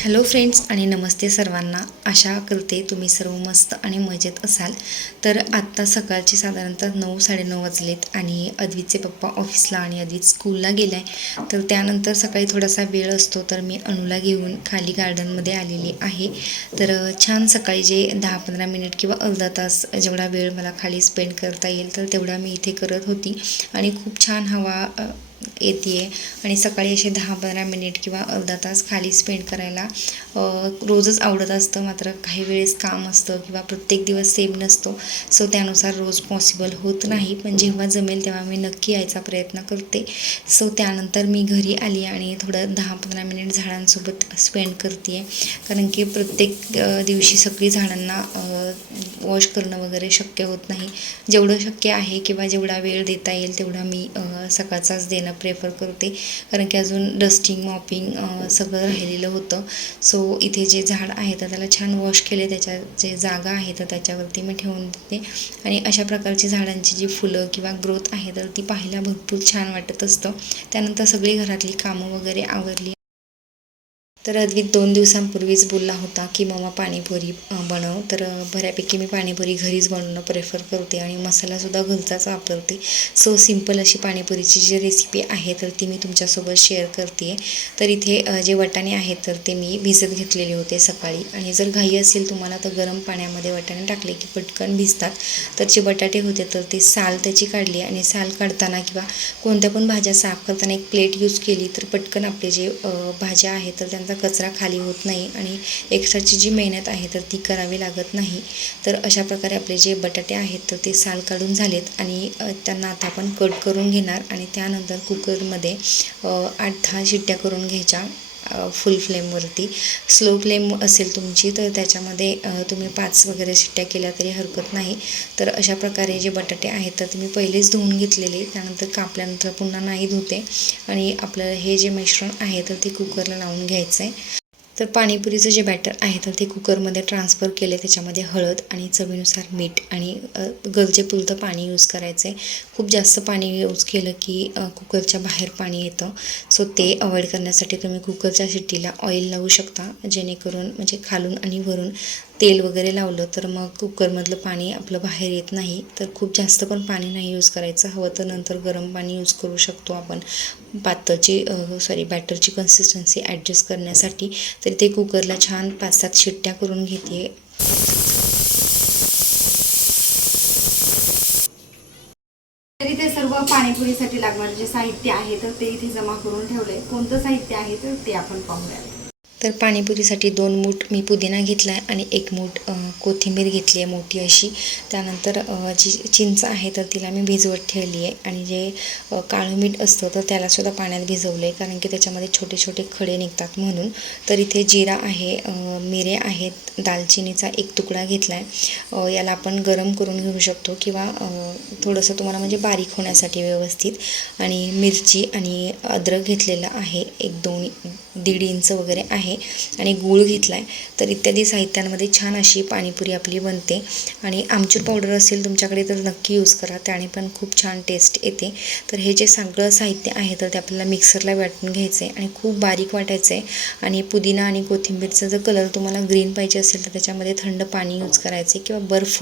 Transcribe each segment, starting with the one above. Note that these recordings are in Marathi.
हॅलो फ्रेंड्स आणि नमस्ते सर्वांना. आशा करते तुम्ही सर्व मस्त आणि मजेत असाल. तर आत्ता सकाळचे साधारणतः नऊ साडेनऊ वाजलेत आणि अद्वितचे पप्पा ऑफिसला आणि अद्वित स्कूलला गेला आहे तर त्यानंतर सकाळी थोडासा वेळ असतो तर मी अनुला घेऊन खाली गार्डनमध्ये आलेली आहे. तर छान सकाळी जे दहा पंधरा मिनिट किंवा अर्धा तास जेवढा वेळ मला खाली स्पेंड करता येईल तर तेवढा मी इथे करत होती. आणि खूप छान हवा येते आहे आणि सकाळी असे दहा पंधरा मिनिट किंवा अर्धा तास खाली स्पेंड करायला रोजच आवडत असतं. मात्र काही वेळेस काम असतं किंवा प्रत्येक दिवस सेम नसतो. सो त्यानुसार रोज पॉसिबल होत नाही. पण जेव्हा जमेल तेव्हा मी नक्की यायचा प्रयत्न करते. सो त्यानंतर मी घरी आली आणि थोडं दहा पंधरा मिनिट झाडांसोबत स्पेंड करते आहे कारण की प्रत्येक दिवशी सगळी झाडांना वॉश करणं वगैरे शक्य होत नाही. जेवढं शक्य आहे किंवा जेवढा वेळ देता येईल तेवढा मी सकाळचाच देणं प्रेफर करते. कारण की अजून डस्टिंग मॉपिंग सगळं राहिलेलं होतं. सो इथे जे झाड आहे तर त्याला छान वॉश केले. त्याच्या जे जागा आहे तर त्याच्यावरती मी ठेवून देते. आणि अशा प्रकारची झाडांची जी फुलं किंवा ग्रोथ आहे तर ती पाहायला भरपूर छान वाटत असतं. त्यानंतर सगळी घरातली कामं वगैरे आवरली. तर अद्वित दोन दिवसांपूर्वीच बोलला होता की मामा पाणीपुरी बनव. तर बऱ्यापैकी मी पाणीपुरी घरीच बनवणं प्रेफर करते आणि मसालासुद्धा घरचाच वापरते. सो सिंपल अशी पाणीपुरीची जी रेसिपी आहे तर ती मी तुमच्यासोबत शेअर करते. तर इथे जे वटाणे आहेत तर ते मी भिजत घेतलेले होते सकाळी. आणि जर घाई असेल तुम्हाला तर गरम पाण्यामध्ये वटाणे टाकले की पटकन भिजतात. तर जे बटाटे होते तर ते साल त्याची काढली आणि साल काढताना किंवा कोणत्या पण भाज्या साफ करताना एक प्लेट यूज केली तर पटकन आपले जे भाज्या आहेत तर त्यांचा कचरा खाली होत नाही आणि एक्स्ट्राची जी मेहनत आहे तर ती करावी लागत नाही. तर अशा प्रकारे आपले जे बटाटे आहेत तर ते साल काढून झालेत आणि त्यांना आता आपण कट करून घेणार आणि त्यानंतर कुकरमध्ये आठ दहा शिट्ट्या करून घ्यायच्या. फुल फ्लेमवरती स्लो फ्लेम असेल तुमची तर त्याच्यामध्ये तुम्ही पाच वगैरे शिट्ट्या केल्या तरी हरकत नाही. तर अशा प्रकारे जे बटाटे आहेत तर ते मी पहिलेच धुवून घेतलेले त्यानंतर कापल्यानंतर पुन्हा नाही धुते. आणि आपलं हे जे मिश्रण आहे तर ते कुकरला लावून घ्यायचं आहे तर पाणीपुरीचं जे बॅटर आहे तर ते कुकरमध्ये ट्रान्सफर केले त्याच्यामध्ये हळद आणि चवीनुसार मीठ आणि अ, गरजेपुरतं पाणी यूज करायचं आहे खूप जास्त पाणी यूज केलं की कुकरच्या बाहेर पाणी येतं. सो ते अवॉइड करण्यासाठी तुम्ही कुकरच्या शिट्टीला ऑइल लावू शकता. जेणेकरून म्हणजे खालून आणि वरून तेल वगैरे लावलं तर मग कुकरमधलं पाणी आपलं बाहेर येत नाही. तर खूप जास्त पण पाणी नाही यूज करायचं. हवं तर नंतर गरम पाणी यूज करू शकतो आपण. पातळची सॉरी बॅटरची कन्सिस्टन्सी ॲडजस्ट करण्यासाठी. तर ते कुकरला छान पाच सात शिट्ट्या करून घेते. तरी ते सर्व पाणीपुरीसाठी लागणारे जे साहित्य आहे तर ते इथे जमा करून ठेवले कोणतं साहित्य आहे तर ते आपण पाहूया तर पाणीपुरीसाठी दोन मूठ मी पुदिना घेतला आहे आणि एक मूठ कोथिंबीर घेतली आहे मोठी अशी. त्यानंतर जी चिंच आहे तर तिला मी भिजवत ठेवली आहे. आणि जे अ, काळं मीठ असतं तर त्यालासुद्धा पाण्यात भिजवलं आहे कारण की त्याच्यामध्ये छोटे छोटे खडे निघतात म्हणून. तर इथे जिरा आहे मिरे आहेत दालचिनीचा एक तुकडा घेतला आहे याला आपण गरम करून घेऊ शकतो किंवा थोडंसं तुम्हाला म्हणजे बारीक होण्यासाठी व्यवस्थित. आणि मिरची आणि अद्रक घेतलेला आहे एक दोन दीड इंच वगैरे आहे. आणि गूळ घेतला आहे तर इत्यादी साहित्यांमध्ये छान अशी पाणीपुरी आपली बनते. आणि आमचूर पावडर असेल तुमच्याकडे तर नक्की यूज करा त्याने पण खूप छान टेस्ट येते. तर हे जे सगळं साहित्य आहे तर ते आपल्याला मिक्सरला वाटून घ्यायचं आहे आणि खूप बारीक वाटायचं आहे आणि पुदिना आणि कोथिंबीरचा जर कलर तुम्हाला ग्रीन पाहिजे असेल तर त्याच्यामध्ये थंड पाणी यूज करायचे किंवा बर्फ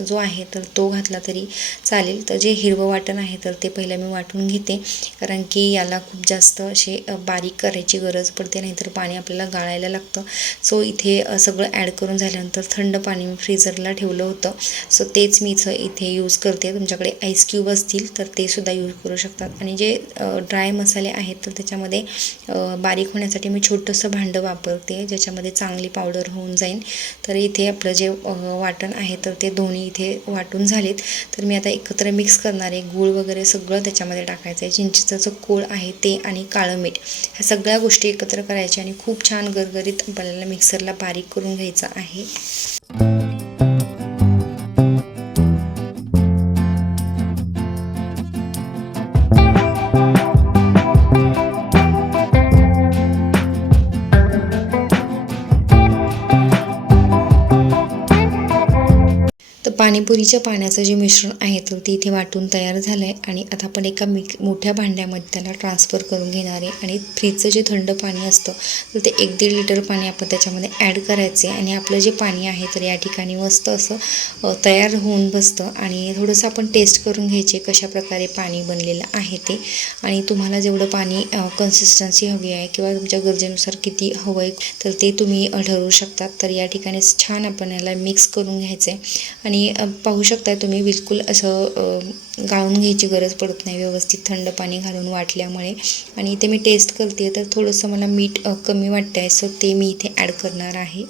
जो आहे तर तो घातला तरी चालेल. तर जे हिरवं वाटण आहे तर ते पहिलं मी वाटून घेते. कारण की याला खूप जास्त असे बारीक करायची गरज पडते नाहीतर पाणी आपल्याला गाळायला लागतं. सो इथे सगळं ॲड करून झाल्यानंतर थंड पाणी मी फ्रीझरला ठेवलं होतं. सो तेच मी इथं इथे यूज करते. तुमच्याकडे आईस क्यूब असतील तर ते सुद्धा यूज करू शकतात. आणि जे ड्राय मसाले आहेत तर त्याच्यामध्ये बारीक होण्यासाठी मी छोटंसं भांडं वापरते ज्याच्यामध्ये चांगली पावडर होऊन जाईल तर इथे आपलं जे वाटण आहे तर ते दोन्ही इथे वाटून झालेत. तर मी आता एकत्र मिक्स करणार आहे. गूळ वगैरे सगळं त्याच्यामध्ये टाकायचं आहे चिंचेचं जो कोळ आहे ते आणि काळं मीठ. ह्या सगळ्या गोष्टी एकत्र करायच्या आणि खूप छान गरगरीत आपल्याला मिक्सरला बारीक करून घ्यायचा आहे. पाणीपुरीच्या पाण्याचं जे मिश्रण आहे तर ते इथे वाटून तयार झालं आहे आणि आता आपण एका मिक मोठ्या भांड्यामध्ये त्याला ट्रान्सफर करून घेणार आहे आणि फ्रीजचं जे थंड पाणी असतं तर ते एक दीड लिटर पाणी आपण त्याच्यामध्ये ॲड करायचे आणि आपलं जे पाणी आहे तर या ठिकाणी मस्त असं तयार होऊन बसतं आणि थोडंसं आपण टेस्ट करून घ्यायचे कशा प्रकारे पाणी बनलेलं आहे ते. आणि तुम्हाला जेवढं पाणी कन्सिस्टन्सी हवी आहे किंवा तुमच्या गरजेनुसार किती हवं आहे तर ते तुम्ही ठरवू शकतात तर या ठिकाणी छान आपण याला मिक्स करून घ्यायचं आहे आणि पाहू शकताय तुम्ही बिलकुल असं गाळून घ्यायची गरज पडत नाही व्यवस्थित थंड पाणी घालून वाटल्यामुळे. आणि इथे मी टेस्ट करते तर थोडंसं मला मीठ कमी वाटतं आहे सो ते मी इथे ॲड करणार आहे.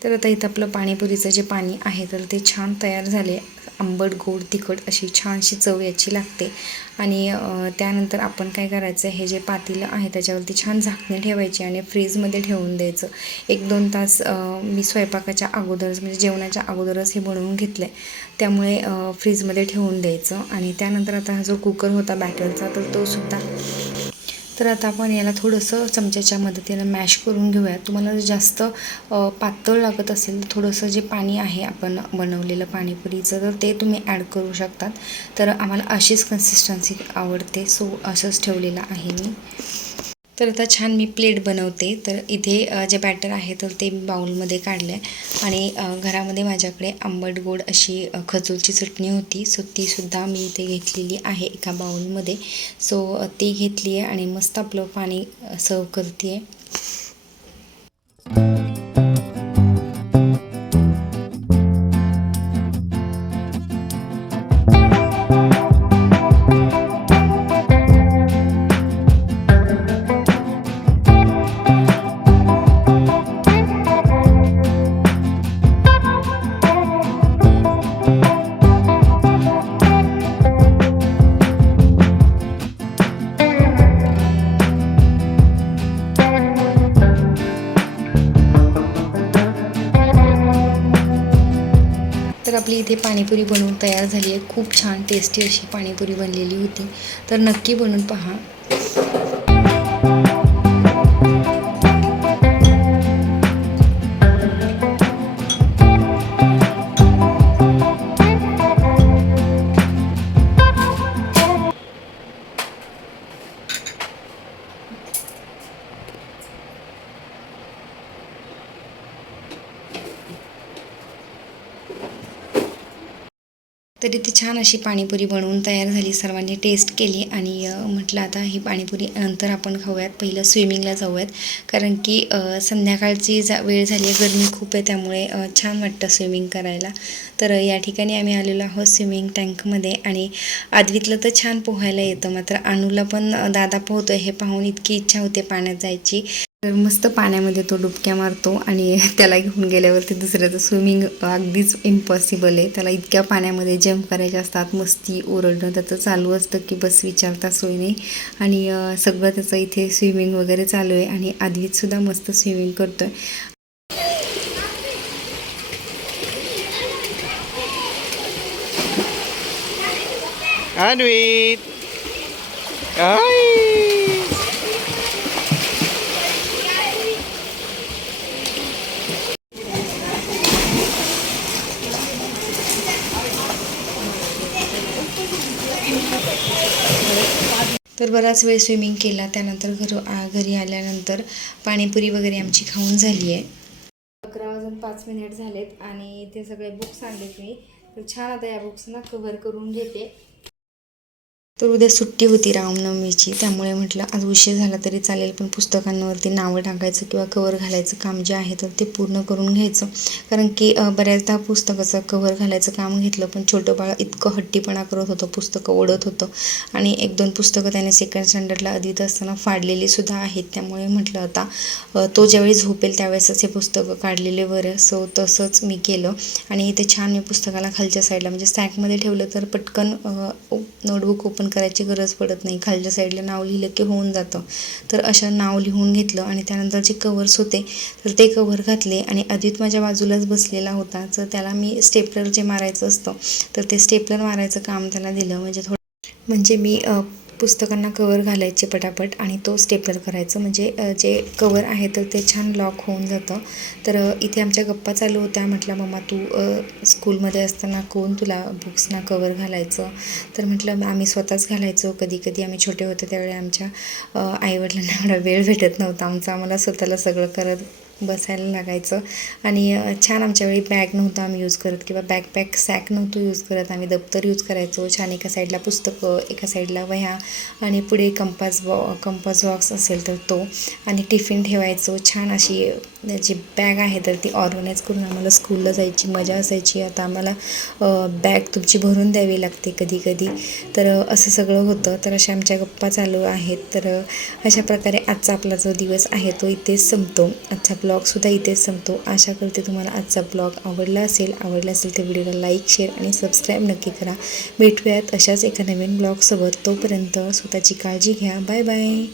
तर आता इथं आपलं पाणीपुरीचं जे पाणी आहे तर ते छान तयार झाले. आंबट गोड तिखट अशी छानशी चव याची लागते. आणि त्यानंतर आपण काय करायचं हे जे पातेलं आहे त्याच्यावरती छान झाकणे ठेवायची आणि फ्रीजमध्ये ठेवून द्यायचं. एक दोन तास मी स्वयंपाकाच्या अगोदरच म्हणजे जेवणाच्या अगोदरच हे बनवून घेतलं आहे त्यामुळे फ्रीजमध्ये ठेवून द्यायचं. आणि त्यानंतर आता हा जो कुकर होता बॅटरचा तर तो सुद्धा तर आता आपण याला थोडंसं चमच्याच्या मदतीनं मॅश करून घेऊया तुम्हाला जर जास्त पातळ लागत असेल तर थोडंसं जे पाणी आहे आपण बनवलेलं पाणीपुरीचं तर ते तुम्ही ॲड करू शकतात. तर आम्हाला अशीच कन्सिस्टन्सी आवडते. सो असंच ठेवलेलं आहे मी. तर आता छान मी प्लेट बनवते. तर इथे जे बॅटर आहे तर ते बाउलमध्ये काढलं आहे आणि घरामध्ये माझ्याकडे आंबट गोड अशी खजूरची चटणी होती. सो तीसुद्धा मी इथे घेतलेली आहे एका बाउलमध्ये. सो ती घेतली आहे आणि मस्त आपलं पाणी सर्व करते आहे आपली इथे पाणीपुरी बनवून तयार झाली आहे. खूप छान टेस्टी अशी पाणीपुरी बनलेली होती. तर नक्की बनवून पहा. तर इथे छान अशी पाणीपुरी बनवून तयार झाली सर्वांनी टेस्ट केली आणि म्हटलं आता ही पाणीपुरी नंतर आपण खाऊयात. पहिलं स्विमिंगला जाऊयात. कारण की संध्याकाळची जा वेळ झाली आहे गरमी खूप आहे त्यामुळे छान वाटतं स्विमिंग करायला. तर या ठिकाणी आम्ही आलेलो आहोत स्विमिंग टँकमध्ये आणि आदवीतलं तर छान पोहायला येतं. मात्र अनुला पण दादा पोहतोय हे पाहून इतकी इच्छा होते पाण्यात जायची. तर मस्त पाण्यामध्ये तो डुबक्या मारतो आणि त्याला घेऊन गेल्यावरती दुसऱ्याचं स्विमिंग अगदीच इम्पॉसिबल आहे. त्याला इतक्या पाण्यामध्ये जम्प करायचे असतात मस्ती ओरडणं त्याचं चालू असतं की बस विचारता सोय नाही. आणि सगळं त्याचं इथे स्विमिंग वगैरे चालू आहे आणि आधीचसुद्धा मस्त स्विमिंग करतो आहे Ay! बराच वेळ स्विमिंग केला. त्यानंतर घर घरी आल्यानंतर पाणीपुरी वगैरे आमची खाऊन झाली आहे. अकरा वाजून पाच मिनिट झालेत आणि ते सगळे बुक्स आणलेत मी. तर छान आता या बुक्सना कव्हर करून घेते. तर उद्या सुट्टी होती रामनवमीची त्यामुळे म्हटलं आज उशीर झाला तरी चालेल पण पुस्तकांवरती नावं टाकायचं किंवा कवर घालायचं काम जे आहे तर ते पूर्ण करून घ्यायचं. कारण की बऱ्याचदा पुस्तकाचं कवर घालायचं काम घेतलं पण छोटं बाळ इतकं हट्टीपणा करत होतं पुस्तकं ओढत होतं. आणि एक दोन पुस्तकं त्याने सेकंड स्टँडर्डला अधीत असताना फाडलेली सुद्धा आहेत. त्यामुळे म्हटलं आता तो ज्यावेळी झोपेल त्यावेळेसच हे पुस्तकं काढलेले बरं. सो तसंच मी केलं. आणि इथे छान मी पुस्तकाला खालच्या साईडला म्हणजे स्टॅकमध्ये ठेवलं तर पटकन नोटबुक ओपन करायची गरज पडत नाही. खालच्या साईडला नाव लिहिलं की होऊन जातं. तर अशा नाव लिहून घेतलं आणि त्यानंतर जे कवर्स होते तर ते कवर घातले आणि अद्वित माझ्या बाजूलाच बसलेला होता. तर त्याला मी स्टेपलर जे मारायचं असतं तर ते स्टेपलर मारायचं काम त्याला दिलं. म्हणजे थोडं म्हणजे मी पुस्तकांना कवर घालायचे पटापट आणि तो स्टेपलर करायचं. म्हणजे जे कवर आहे तर ते छान लॉक होऊन जातं. तर इथे आमच्या गप्पा चालू होत्या. म्हटलं मम्मा तू स्कूलमध्ये असताना कोण तुला बुक्सना कवर घालायचं? तर म्हटलं आम्ही स्वतःच घालायचो. कधी कधी आम्ही छोटे होते त्यावेळी आमच्या आईवडिलांना एवढा वेळ भेटत नव्हता. आमचा आम्हाला स्वतःला सगळं करत बसायला लागायचं. आणि छान आमच्या वेळी बॅग नव्हतं आम्ही यूज करत किंवा बॅकपॅक सॅक नव्हतो यूज करत. आम्ही दप्तर यूज करायचो. छान एका साईडला पुस्तकं एका साईडला वह्या आणि पुढे कंपास बॉ कंपास बॉक्स असेल तर तो आणि टिफिन ठेवायचो. छान अशी जी बॅग आहे तर ती ऑर्गनाईज करून आम्हाला स्कूलला जायची मजा असायची. आता आम्हाला बॅग तुमची भरून द्यावी लागते कधी कधी. तर असं सगळं होतं. तर अशा आमच्या गप्पा चालू आहेत. तर अशा प्रकारे आजचा आपला जो दिवस आहे तो इथेच संपतो. आजचा ब्लॉगसुद्धा इथेच संपतो. आशा करते तुम्हाला आजचा ब्लॉग आवडला असेल. आवडला असेल तर व्हिडिओला लाईक शेअर आणि सबस्क्राईब नक्की करा. भेटूयात अशाच एका नवीन ब्लॉगसोबत तोपर्यंत स्वतःची काळजी घ्या. Bye bye